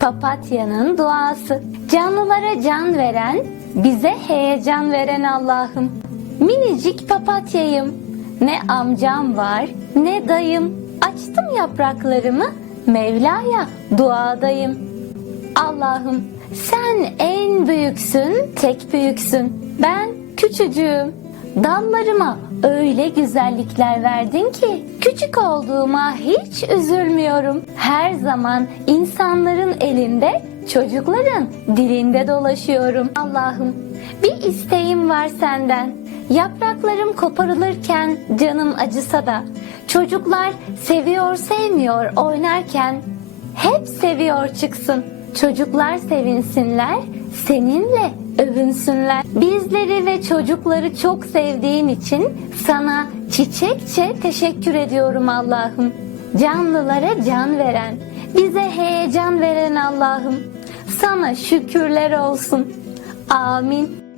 Papatya'nın duası. Canlılara can veren, bize heyecan veren Allah'ım. Minicik papatyayım. Ne amcam var, ne dayım. Açtım yapraklarımı, Mevla'ya duadayım. Allah'ım sen en büyüksün, tek büyüksün. Ben küçücüğüm. Dallarıma öyle güzellikler verdin ki küçük olduğuma hiç üzülmüyorum. Her zaman insanların elinde, çocukların dilinde dolaşıyorum. Allah'ım bir isteğim var senden. Yapraklarım koparılırken canım acısa da çocuklar seviyor sevmiyor oynarken hep seviyor çıksın. Çocuklar sevinsinler, seninle övünsünler. Bizleri ve çocukları çok sevdiğin için sana çiçekçe teşekkür ediyorum Allah'ım. Canlılara can veren, bize heyecan veren Allah'ım. Sana şükürler olsun. Amin.